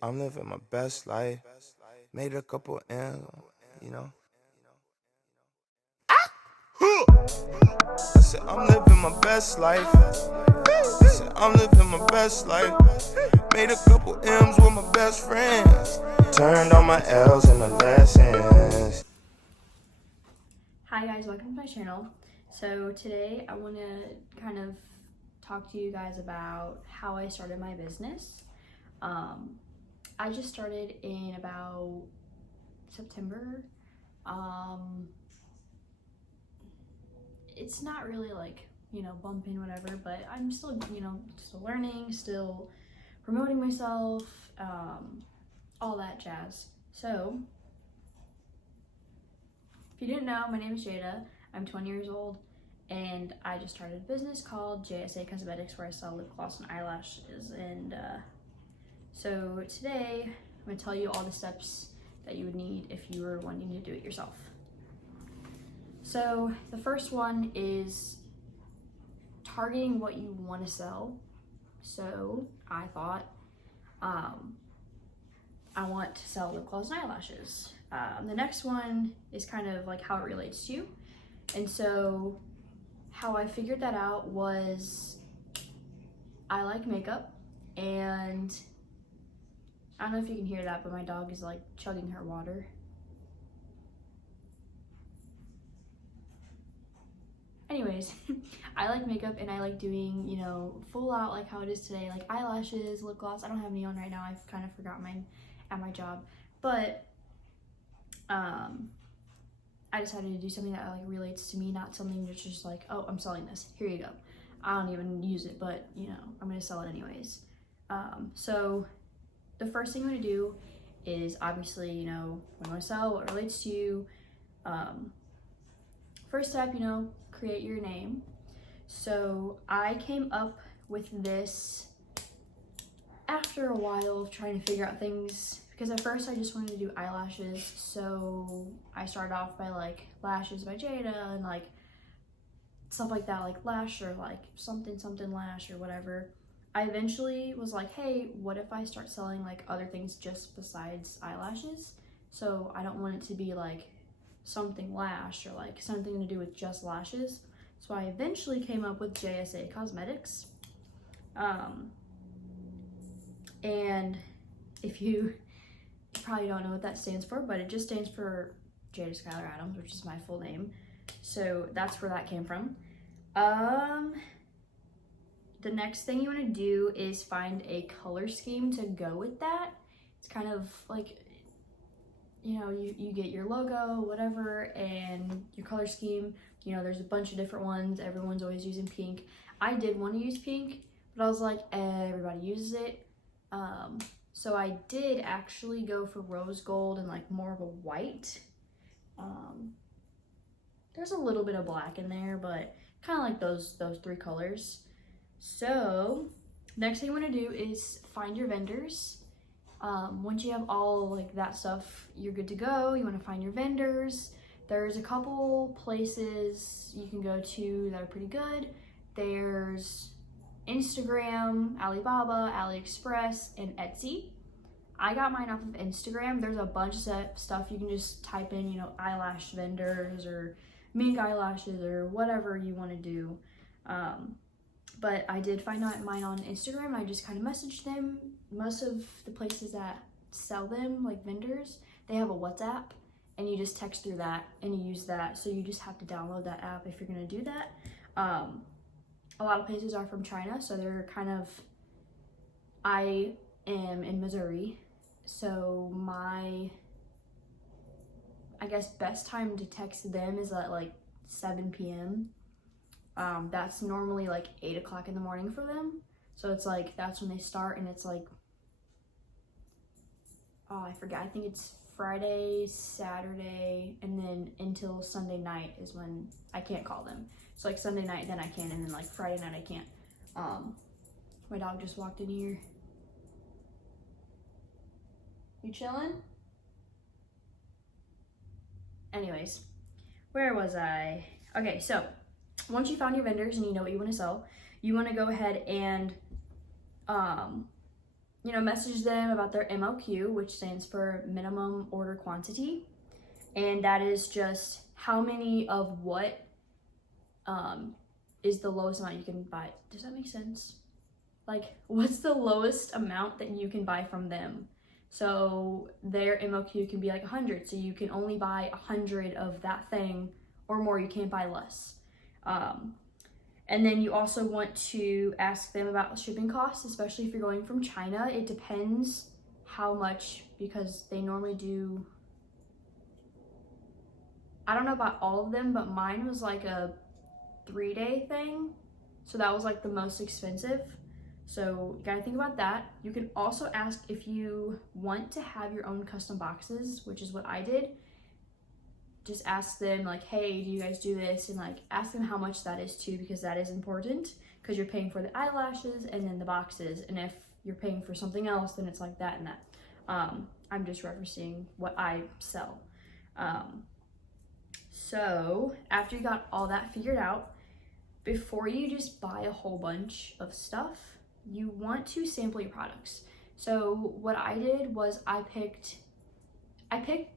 I'm living my best life. Made a couple M's, you know. I said, I'm living my best life. I said, I'm living my best life. Made a couple M's with my best friends. Turned all my L's into lessons. Hi guys, welcome to my channel. So today I want to kind of talk to you guys about how I started my business. Um, I just started in about September. Um, it's not really like, bumping whatever, but I'm still, still learning, still promoting myself, all that jazz. So if you didn't know, my name is Jada. I'm 20 years old and I just started a business called JSA Cosmetics where I sell lip gloss and eyelashes. And so today I'm going to tell you all the steps that you would need if you were wanting to do it yourself. So the first one is targeting what you want to sell. So I thought I want to sell lip gloss and eyelashes. The next one is kind of like how it relates to you. And so how I figured that out was I like makeup, and I don't know if you can hear that, but my dog is like chugging her water. Anyways, I like makeup and I like doing, full out like how it is today, like eyelashes, lip gloss. I don't have any on right now. I've kind of forgot mine at my job. But I decided to do something that like relates to me, not something that's just like, oh, I'm selling this. Here you go. I don't even use it, but I'm gonna sell it anyways. So the first thing I'm gonna do is obviously, what I want to sell, what relates to you. First step, create your name. So I came up with this after a while of trying to figure out things, because at first I just wanted to do eyelashes, so I started off by like lashes by Jada and like stuff like that, like lash or like something something lash or whatever. I eventually was like, hey, what if I start selling like other things just besides eyelashes? So I don't want it to be like something lash or like something to do with just lashes. So I eventually came up with JSA Cosmetics. And if you probably don't know what that stands for, but it just stands for Jada Skylar Adams, which is my full name. So that's where that came from. The next thing you want to do is find a color scheme to go with that. It's kind of like, you get your logo, whatever, and your color scheme. There's a bunch of different ones. Everyone's always using pink. I did want to use pink, but I was like, everybody uses it. So I did actually go for rose gold and like more of a white. There's a little bit of black in there, but kind of like those three colors. So next thing you want to do is find your vendors. Once you have all like that stuff, you're good to go. You want to find your vendors. There's a couple places you can go to that are pretty good. There's Instagram, Alibaba, AliExpress, and Etsy. I got mine off of Instagram. There's a bunch of stuff you can just type in, eyelash vendors or mink eyelashes or whatever you want to do. But I did find out mine on Instagram. I just kind of messaged them. Most of the places that sell them, like vendors, they have a WhatsApp, and you just text through that and you use that. So you just have to download that app if you're gonna do that. A lot of places are from China, so they're kind of, I am in Missouri, so I guess best time to text them is at like 7 p.m. That's normally like 8 o'clock in the morning for them. So it's like, that's when they start, and it's like, oh, I forget. I think it's Friday, Saturday, and then until Sunday night is when I can't call them. So like Sunday night, then I can, and then like Friday night I can't. My dog just walked in here. You chilling? Anyways, where was I? Okay, so once you found your vendors and you know what you want to sell, you want to go ahead and, message them about their MOQ, which stands for minimum order quantity. And that is just how many of what is the lowest amount you can buy. Does that make sense? Like, what's the lowest amount that you can buy from them? So their MOQ can be like 100, so you can only buy 100 of that thing or more. You can't buy less. And then you also want to ask them about shipping costs, especially if you're going from China. It depends how much, because they normally do, I don't know about all of them, but mine was like a 3-day thing. So that was like the most expensive. So you gotta think about that. You can also ask if you want to have your own custom boxes, which is what I did. Just ask them like, hey, do you guys do this? And like ask them how much that is too, because that is important, because you're paying for the eyelashes and then the boxes. And if you're paying for something else, then it's like that and that. I'm just referencing what I sell. So after you got all that figured out, before you just buy a whole bunch of stuff, you want to sample your products. So what I did was I picked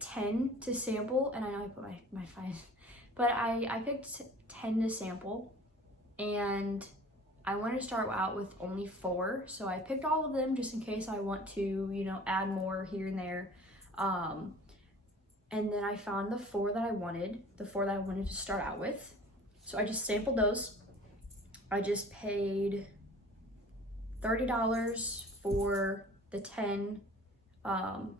10 to sample, and I know I put my 5, but I picked 10 to sample, and I wanted to start out with only 4. So I picked all of them just in case I want to, add more here and there. And then I found the 4 that I wanted to start out with. So I just sampled those. I just paid $30 for the 10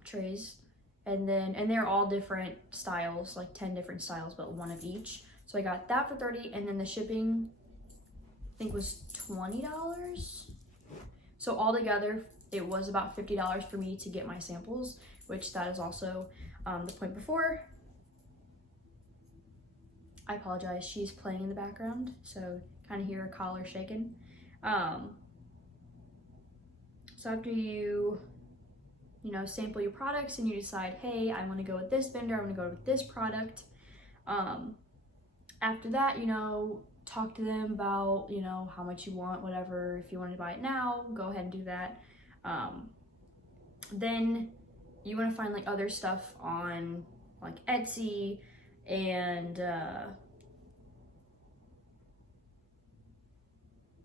trays, and they're all different styles, like 10 different styles, but one of each. So I got that for $30, and then the shipping I think was $20. So altogether it was about $50 for me to get my samples, which that is also the point before. I apologize, she's playing in the background, so kind of hear her collar shaking. So after you sample your products and you decide, hey, I want to go with this vendor, I want to go with this product. After that, talk to them about, how much you want, whatever. If you want to buy it now, go ahead and do that. Then you want to find like other stuff on like Etsy and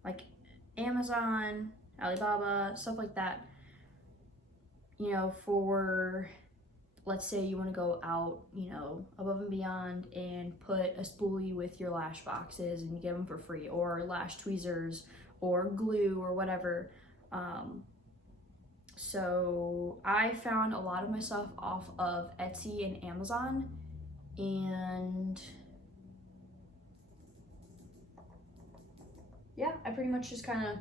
like Amazon, Alibaba, stuff like that. For, let's say you want to go out, above and beyond and put a spoolie with your lash boxes and you give them for free, or lash tweezers or glue or whatever. So I found a lot of my stuff off of Etsy and Amazon, and yeah, I pretty much just kind of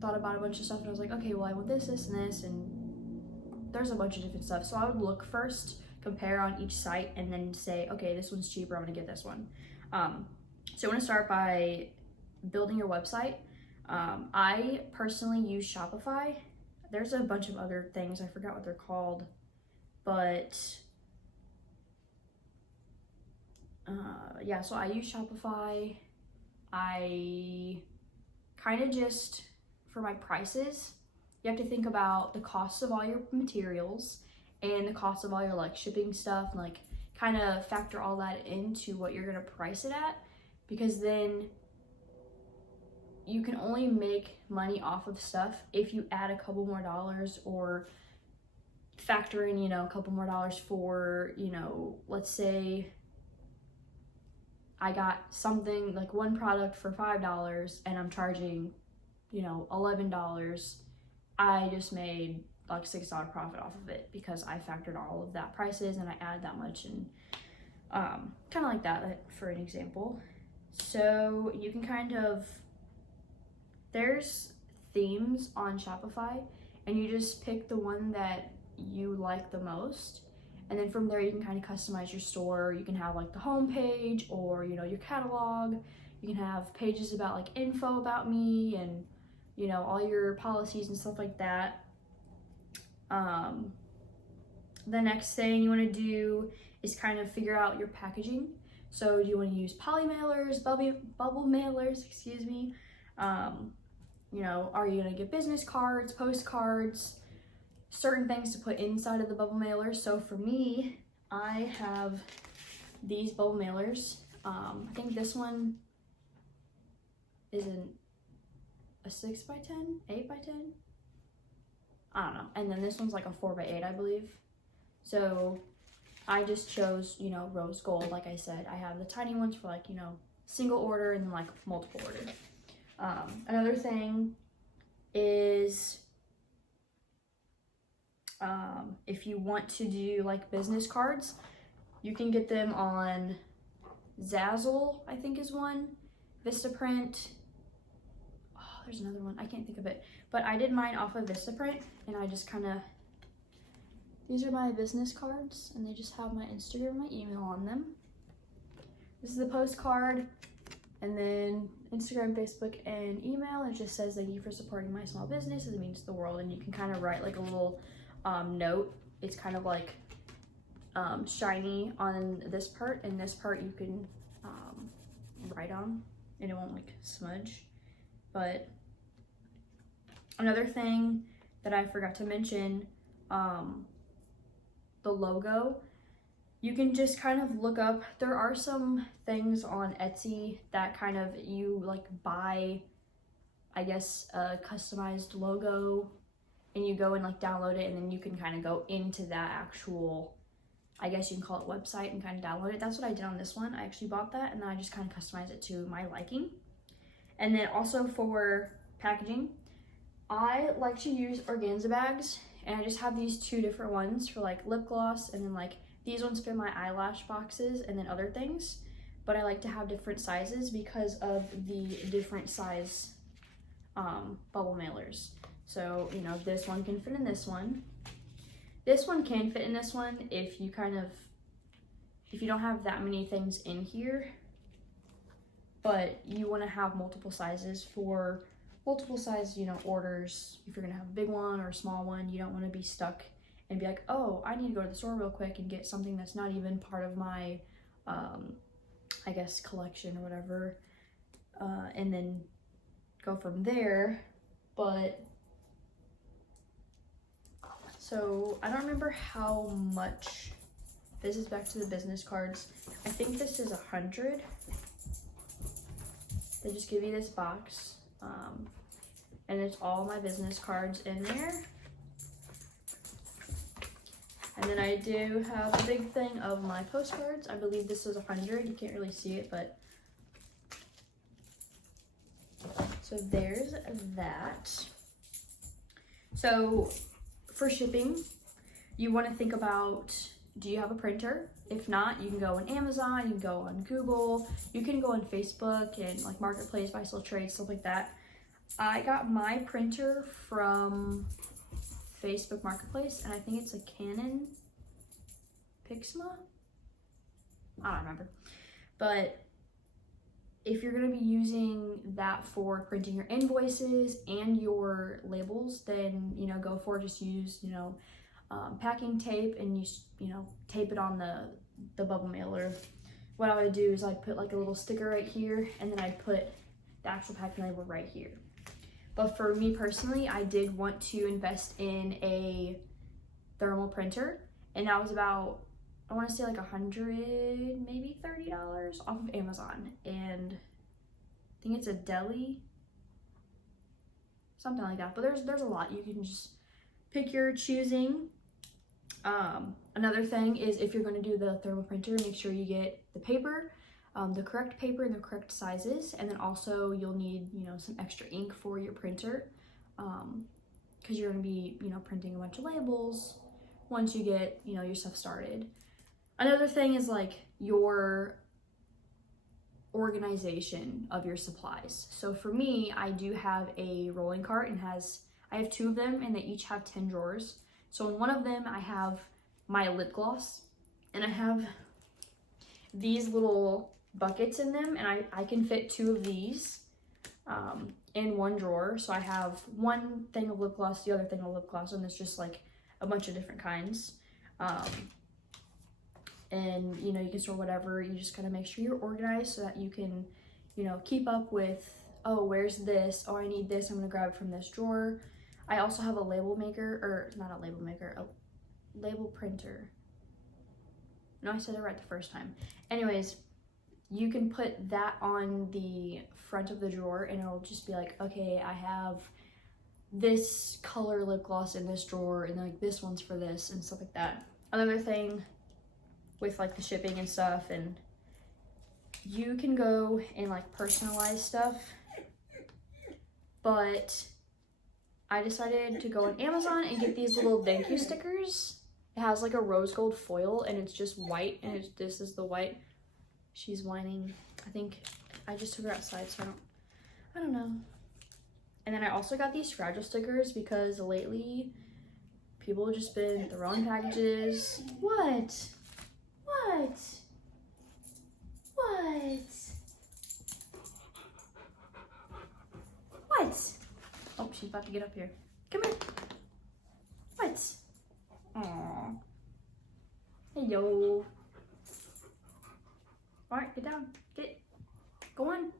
thought about a bunch of stuff, and I was like, okay, well, I want this, this, and this, and there's a bunch of different stuff. So I would look first, compare on each site, and then say, okay, this one's cheaper, I'm gonna get this one. So you wanna start by building your website. I personally use Shopify. There's a bunch of other things, I forgot what they're called, but yeah, so I use Shopify. I kind of just, for my prices, you have to think about the cost of all your materials and the cost of all your like shipping stuff, and like kind of factor all that into what you're gonna price it at, because then you can only make money off of stuff if you add a couple more dollars, or factor in, a couple more dollars for, let's say I got something like one product for $5 and I'm charging, $11. I just made like $6 profit off of it because I factored all of that prices and I added that much, and kind of like that for an example. So you can kind of, there's themes on Shopify, and you just pick the one that you like the most, and then from there you can kind of customize your store. You can have like the home page, or your catalog. You can have pages about like info about me and all your policies and stuff like that. The next thing you want to do is kind of figure out your packaging. So do you want to use poly mailers, bubble mailers, excuse me, you know, are you gonna get business cards, postcards, certain things to put inside of the bubble mailers. So for me, I have these bubble mailers. I think this one is a 6x10, 8x10. I don't know. And then this one's like a 4x8, I believe. So I just chose, you know, rose gold. Like I said, I have the tiny ones for like, you know, single order and then like multiple order. Another thing is if you want to do like business cards, you can get them on Zazzle, I think is one, Vistaprint. Oh, there's another one, I can't think of it. But I did mine off of Vistaprint, and I just kind of, these are my business cards, and they just have my Instagram, my email on them. This is the postcard, and then Instagram, Facebook, and email. It just says, thank you for supporting my small business. It means the world. And you can kind of write like a little note. It's kind of like shiny on this part, and this part you can write on, and it won't like smudge. But another thing that I forgot to mention, the logo. You can just kind of look up, there are some things on Etsy that kind of you like buy, I guess, a customized logo, and you go and like download it, and then you can kind of go into that actual, I guess you can call it website, and kind of download it. That's what I did on this one. I actually bought that, and then I just kind of customized it to my liking. And then also for packaging, I like to use organza bags, and I just have these two different ones for like lip gloss, and then like these ones fit my eyelash boxes and then other things. But I like to have different sizes because of the different size bubble mailers. So, you know, this one can fit in this one. This one can fit in this one if you if you don't have that many things in here, but you want to have multiple sizes for multiple size, you know, orders. If you're gonna have a big one or a small one, you don't want to be stuck and be like, oh, I need to go to the store real quick and get something that's not even part of my, I guess, collection or whatever, and then go from there. But, so I don't remember how much, this is back to the business cards. I think this is 100. They just give you this box, and it's all my business cards in there. And then I do have a big thing of my postcards. I believe this is 100. You can't really see it, but so there's that. So for shipping, you want to think about, do you have a printer? If not, you can go on Amazon, you can go on Google, you can go on Facebook and like Marketplace, Buy Sell Trade, stuff like that. I got my printer from Facebook Marketplace, and I think it's a Canon Pixma? I don't remember. But if you're going to be using that for printing your invoices and your labels, then, you know, go for it. Just use, you know, packing tape, and you know, tape it on the bubble mailer. What I would do is I'd put like a little sticker right here, and then I'd put the actual packing label right here. But for me personally, I did want to invest in a thermal printer, and that was about, I want to say like $100, maybe $30 off of Amazon. And I think it's a Deli, something like that. But there's a lot. You can just pick your choosing. Another thing is, if you're going to do the thermal printer, make sure you get the paper, the correct paper and the correct sizes, and then also you'll need, you know, some extra ink for your printer, because you're going to be, you know, printing a bunch of labels once you get, you know, your stuff started. Another thing is like your organization of your supplies. So for me, I do have a rolling cart, and I have 2 of them, and they each have 10 drawers. So in one of them, I have my lip gloss, and I have these little buckets in them, and I can fit 2 of these in one drawer. So I have one thing of lip gloss, the other thing of lip gloss, and it's just like a bunch of different kinds. And, you know, you can store whatever. You just gotta make sure you're organized so that you can, you know, keep up with oh, where's this? Oh, I need this. I'm gonna grab it from this drawer. I also have a label maker, or not a label maker, a label printer. No, I said it right the first time. Anyways, you can put that on the front of the drawer and it'll just be like, okay, I have this color lip gloss in this drawer and like this one's for this and stuff like that. Another thing with like the shipping and stuff, and you can go and like personalize stuff, but I decided to go on Amazon and get these little thank you stickers. It has like a rose gold foil and it's just white, and this is the white. She's whining. I think I just took her outside, so I don't know. And then I also got these fragile stickers because lately people have just been throwing packages. What? What? What? What? Oh, she's about to get up here. Come here. What? Aww. Hello. Alright, get down. Go on.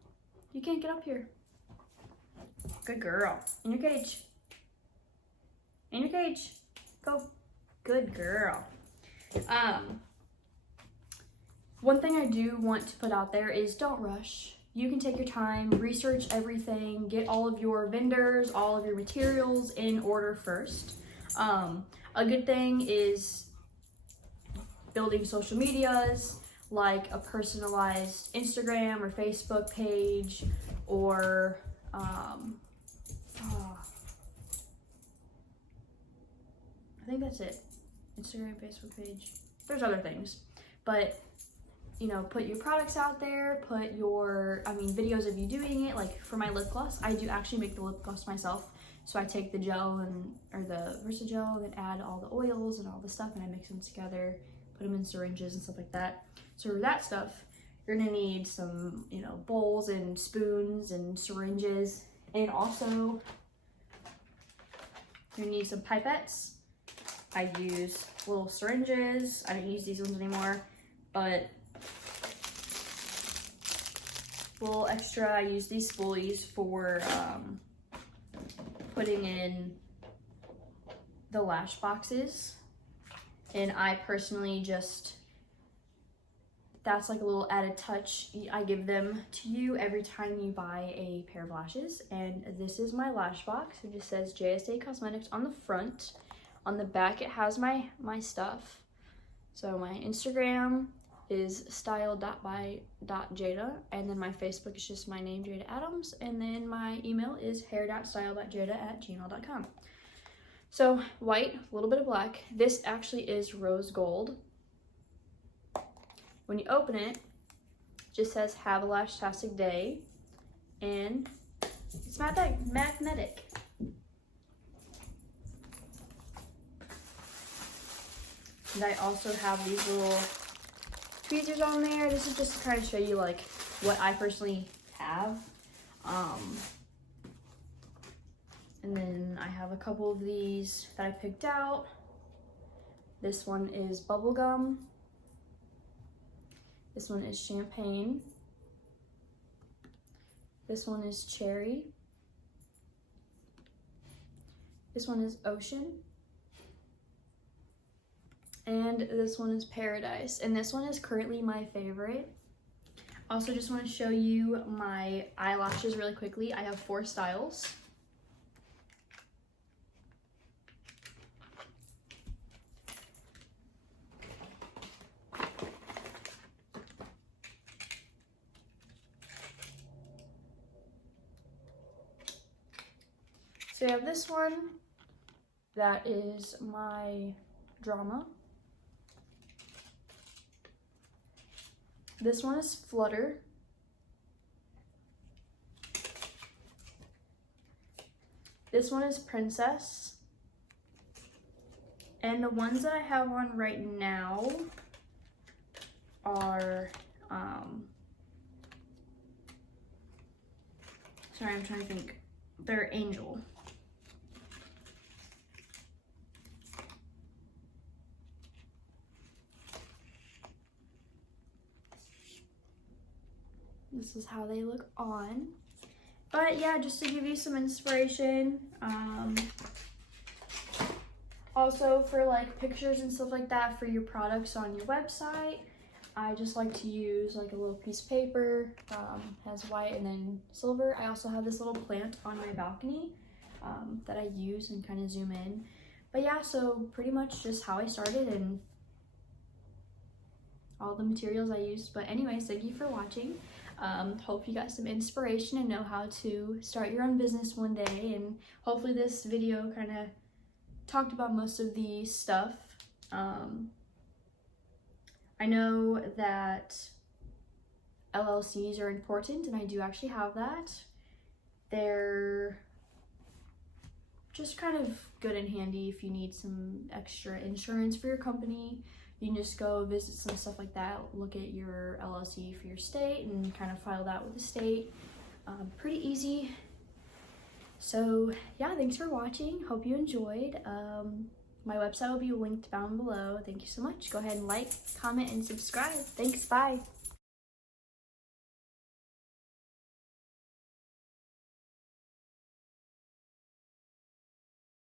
You can't get up here. Good girl. In your cage. In your cage. Go. Good girl. One thing I do want to put out there is don't rush. You can take your time, research everything, get all of your vendors, all of your materials in order first. A good thing is building social medias, like a personalized Instagram or Facebook page, or I think that's it. Instagram, Facebook page. There's other things, but you know, put your products out there, put your, videos of you doing it. Like for my lip gloss, I do actually make the lip gloss myself. So I take the gel or the Versagel and then add all the oils and all the stuff, and I mix them together, put them in syringes and stuff like that. So for that stuff, you're gonna need some, bowls and spoons and syringes, and also you're gonna need some pipettes. I use little syringes. I don't use these ones anymore, but a little extra, I use these spoolies for putting in the lash boxes. And I personally just, that's like a little added touch I give them to you every time you buy a pair of lashes. And this is my lash box. It just says JSA Cosmetics on the front. On the back, it has my stuff. So my Instagram is style.by.jada, and then my Facebook is just my name, Jada Adams, and then my email is hair.style.jada@gmail.com. So white, a little bit of black. This actually is rose gold. When you open it, it just says have a lash-tastic day, and it's magnetic. And I also have these little tweezers on there. This is just to kind of show you like what I personally have. And then I have a couple of these that I picked out. This one is bubblegum. This one is champagne. This one is cherry. This one is ocean. And this one is paradise. And this one is currently my favorite. Also, just want to show you my eyelashes really quickly. I have 4 styles. So I have this one, that is my drama. This one is Flutter. This one is Princess. And the ones that I have on right now are, sorry, I'm trying to think. They're Angel. This is how they look on. But yeah, just to give you some inspiration. Also for like pictures and stuff like that for your products on your website, I just like to use like a little piece of paper, has white and then silver. I also have this little plant on my balcony that I use and kind of zoom in. But yeah, so pretty much just how I started and all the materials I used. But anyways, thank you for watching. Hope you got some inspiration and know how to start your own business one day. And hopefully this video kind of talked about most of the stuff. I know that LLCs are important, and I do actually have that. They're just kind of good and handy if you need some extra insurance for your company. You can just go visit some stuff like that, look at your LLC for your state and kind of file that with the state. Pretty easy. So yeah, thanks for watching. Hope you enjoyed. My website will be linked down below. Thank you so much. Go ahead and like, comment, and subscribe. Thanks, bye.